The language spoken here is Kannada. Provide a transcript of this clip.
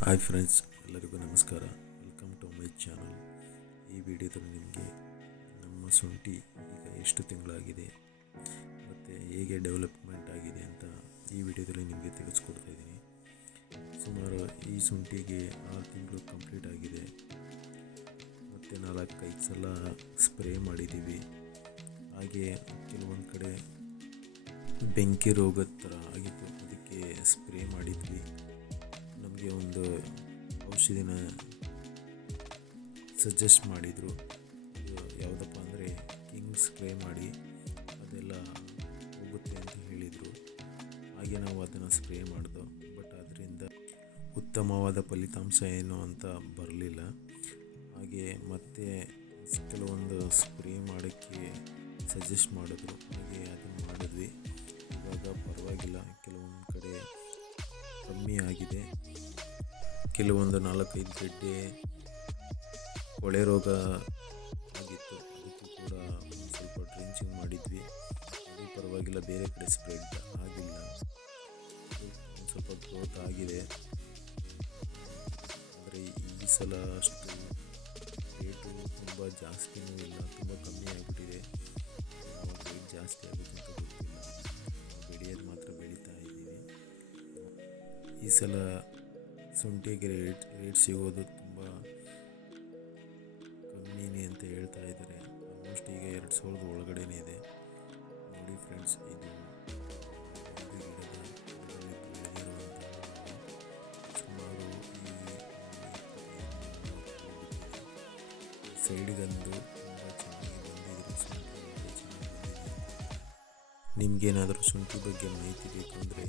ಹಾಯ್ ಫ್ರೆಂಡ್ಸ್, ಎಲ್ಲರಿಗೂ ನಮಸ್ಕಾರ. ವೆಲ್ಕಮ್ ಟು ಮೈ ಚಾನಲ್ ಈ ವಿಡಿಯೋದಲ್ಲಿ ನಿಮಗೆ ನಮ್ಮ ಶುಂಠಿ ಈಗ ಎಷ್ಟು ತಿಂಗಳಾಗಿದೆ, ಮತ್ತು ಹೇಗೆ ಡೆವಲಪ್ಮೆಂಟ್ ಆಗಿದೆ ಅಂತ ಈ ವಿಡಿಯೋದಲ್ಲಿ ನಿಮಗೆ ತಿಳಿಸ್ಕೊಡ್ತಾ ಇದ್ದೀನಿ. ಸುಮಾರು ಈ ಶುಂಠಿಗೆ ಆರು ತಿಂಗಳು ಕಂಪ್ಲೀಟ್ ಆಗಿದೆ. ಮತ್ತು ನಾಲ್ಕೈದು ಸಲ ಸ್ಪ್ರೇ ಮಾಡಿದ್ದೀವಿ. ಹಾಗೆ ಕೆಲವೊಂದು ಕಡೆ ಬೆಂಕಿ ರೋಗದ ಥರ ಆಗಿತ್ತು. ಅದಕ್ಕೆ ಸ್ಪ್ರೇ ಮಾಡಿದ್ವಿ. ನಮಗೆ ಒಂದು ಔಷಧಿನ ಸಜೆಸ್ಟ್ ಮಾಡಿದರು. ಯಾವುದಪ್ಪ ಅಂದರೆ ಕಿಂಗ್ ಸ್ಪ್ರೇ ಮಾಡಿ ಅದೆಲ್ಲ ಹೋಗುತ್ತೆ ಅಂತ ಹೇಳಿದರು. ಹಾಗೆ ನಾವು ಅದನ್ನು ಸ್ಪ್ರೇ ಮಾಡಿದೋ ಬಟ್ ಅದರಿಂದ ಉತ್ತಮವಾದ ಫಲಿತಾಂಶ ಏನು ಅಂತ ಬರಲಿಲ್ಲ. ಹಾಗೆ ಮತ್ತೆ ಕೆಲವೊಂದು ಸ್ಪ್ರೇ ಮಾಡೋಕ್ಕೆ ಸಜೆಸ್ಟ್ ಮಾಡಿದ್ರು. ಹಾಗೆ ಅದನ್ನು ಮಾಡಿದ್ವಿ. ಇವಾಗ ಪರವಾಗಿಲ್ಲ. ಕೆಲವೊಂದು ನಾಲ್ಕೈದು ಗಡ್ಡೆ ಕೊಳೆ ರೋಗ ಆಗಿತ್ತು. ಅದಕ್ಕೂ ಕೂಡ ಸ್ವಲ್ಪ ಡ್ರಿಂಚಿಂಗ್ ಮಾಡಿದ್ವಿ. ಅದು ಪರವಾಗಿಲ್ಲ, ಬೇರೆ ಕಡೆ ಸ್ಪ್ರೆಡ್ ಆಗಿಲ್ಲ. ಸ್ವಲ್ಪ ಗ್ರೋತ್ ಆಗಿದೆ. ಆದರೆ ಈ ಸಲ ಅಷ್ಟು ರೇಟು ತುಂಬ ಜಾಸ್ತಿನೂ ಇಲ್ಲ. ತುಂಬ ಕಮ್ಮಿ ಆಗಿಬಿಟ್ಟಿದೆ. ರೇಟ್ ಜಾಸ್ತಿ ಆಗುತ್ತೆ ಅಂತ ಗೊತ್ತಿಲ್ಲ. ಬೆಳೆಯೋದು ಮಾತ್ರ ಬೆಳೀತಾ ಇದ್ದೀವಿ. ಈ ಸಲ ಶುಂಠಿಗೆ ರೇಟ್ ರೇಟ್ ಸಿಗೋದು ತುಂಬ ಕಮ್ಮಿನೇ ಅಂತ ಹೇಳ್ತಾ ಇದ್ದಾರೆ. ಆಲ್ಮೋಸ್ಟ್ ಈಗ ಎರಡು ಸಾವಿರದ ಒಳಗಡೆನೇ ಇದೆ. ನೋಡಿ ಫ್ರೆಂಡ್ಸ್ ಇದು ಸೈಡಿಗಂದು ನಿಮಗೇನಾದರೂ ಶುಂಠಿ ಬಗ್ಗೆ ಮಾಹಿತಿ ಬೇಕು ಅಂದರೆ